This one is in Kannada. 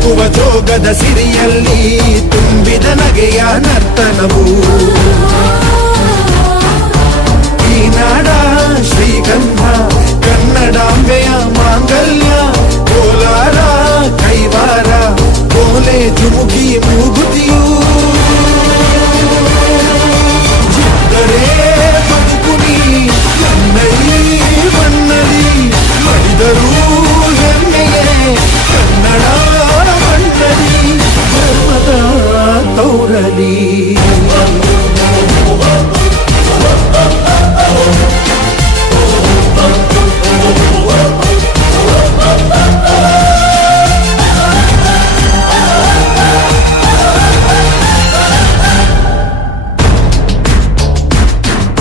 ಕೂಗುವ ಜೋಗದ ಸಿರಿಯಲ್ಲಿ ತುಂಬಿದ ನಗೆಯ ನರ್ತನವು. ಈ ನಾಡ ಶ್ರೀಗಂಧ, ಕನ್ನಡಾಂಬೆಯ ಮಾಂಗಲ್ಯ, ಕೋಲಾರ, ಕೈವಾರ, ಕೋಲೆ ಜುಮುಗಿ ಮೂಗು முரளி